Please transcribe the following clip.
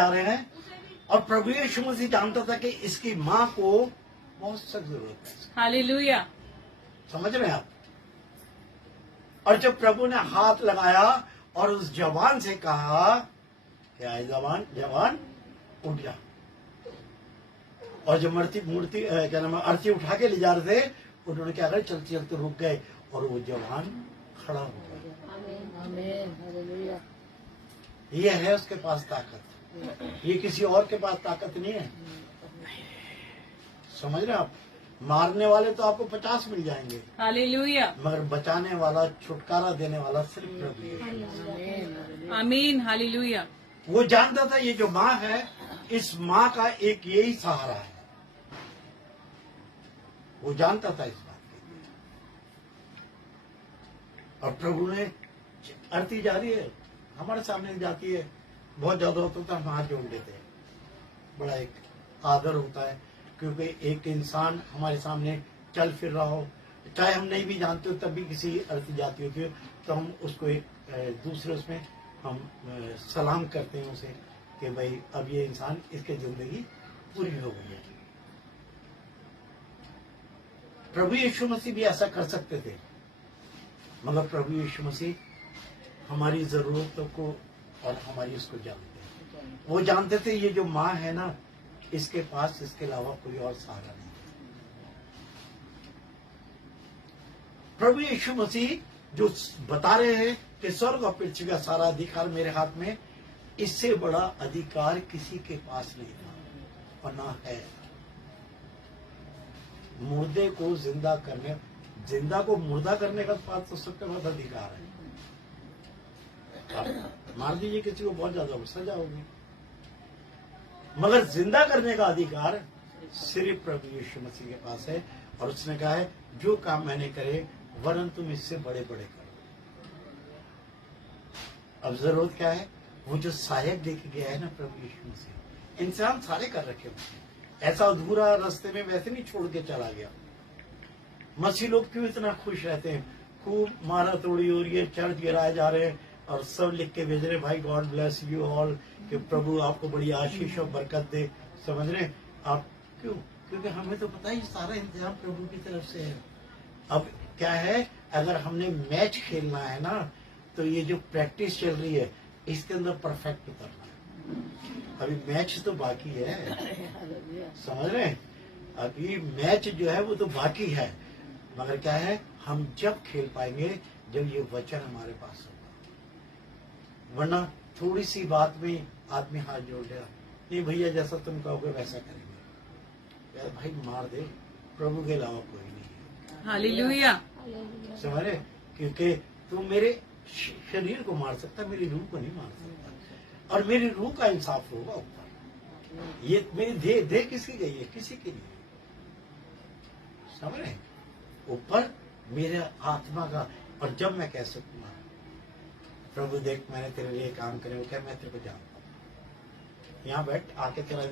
आ रहे हैं। और प्रभु यीशु मसीह जानता था कि इसकी माँ को बहुत सख्त जरूरत है। हालेलुया। समझ रहे हैं आप? और जब प्रभु ने हाथ लगाया और उस जवान से कहा कि आए जवान उठ जा, और जब मूर्ति क्या नाम अर्थी उठा के ले जा रहे थे, उन्होंने क्या करा, चलते चलते रुक गए और वो जवान खड़ा हो गया। ये है उसके पास ताकत, ये किसी और के पास ताकत नहीं है। समझ रहे आप? मारने वाले तो आपको 50 मिल जाएंगे, हालेलुया। मगर बचाने वाला, छुटकारा देने वाला सिर्फ प्रभु है। आमीन। हालेलुया। वो जानता था ये जो माँ है, इस माँ का एक यही सहारा है। वो जानता था इस बात की। और प्रभु ने आरती जा रही है, हमारे सामने जाती है, बहुत ज्यादा होता तो हम हाथ जोड़ देते हैं। बड़ा एक आदर होता है, क्योंकि एक इंसान हमारे सामने चल फिर रहा हो, चाहे हम नहीं भी जानते हो, तब भी किसी आरती जाती होती है तो हम उसको एक दूसरे उसमें हम सलाम करते हैं उसे कि भाई अब ये इंसान, इसकी जिंदगी पूरी हो गई है। प्रभु यीशु मसीह भी ऐसा कर सकते थे, मगर प्रभु यीशु मसीह हमारी जरूरतों को और हमारी उसको जानते हैं। वो जानते थे ये जो माँ है ना, इसके पास इसके अलावा कोई और सहारा नहीं है। प्रभु यीशु मसीह जो बता रहे हैं कि स्वर्ग और पृथ्वी का सारा अधिकार मेरे हाथ में, इससे बड़ा अधिकार किसी के पास नहीं था और ना है। मुर्दे को जिंदा करने, जिंदा को मुर्दा करने का पास तो सबके पास अधिकार है। आप मार दीजिए किसी को, बहुत ज्यादा सजा होगी, मगर जिंदा करने का अधिकार सिर्फ प्रभु यीशु मसीह के पास है। और उसने कहा है जो काम मैंने करे वरन तुम इससे बड़े बड़े करो। अब जरूरत क्या है? वो जो सहायक देके गया है ना प्रभु यीशु मसीह, इंसान सारे कर रखे होते, ऐसा अधूरा रास्ते में वैसे नहीं छोड़ के चला गया। मसीह लोग क्यों इतना खुश रहते हैं? खूब मारा तोड़ी हो रही है, चर्च गिराए जा रहे हैं और सब लिख के भेज रहे, भाई गॉड ब्लेस यू ऑल, कि प्रभु आपको बड़ी आशीष और बरकत दे। समझ रहे आप? क्यों? क्योंकि हमें तो पता ही सारा इंतजाम प्रभु की तरफ से है। अब क्या है, अगर हमने मैच खेलना है ना, तो ये जो प्रैक्टिस चल रही है इसके अंदर परफेक्ट उतरना है। अभी मैच तो बाकी है, समझ रहे हैं? अभी मैच जो है वो तो बाकी है, मगर क्या है, हम जब खेल पाएंगे जब ये वचन हमारे पास होगा। वरना थोड़ी सी बात में आदमी हाथ जोड़ लिया, नहीं भैया जैसा तुम कहोगे वैसा करेंगे, यार भाई मार दे, प्रभु के अलावा कोई नहीं है। हालेलुया। समझ रहे? क्योंकि तू मेरे शरीर को मार सकता, मेरी रूह को नहीं मार सकता, और मेरी रूह का इंसाफ होगा ऊपर। ये मेरी देह किसकी गई है? किसी की नहीं। समझ रहे? ऊपर मेरे आत्मा का। और जब मैं कह सकूंगा प्रभु देख मैंने तेरे लिए काम करे, वो क्या मैं तेरे को जानता हूँ, यहाँ बैठ आके तेरा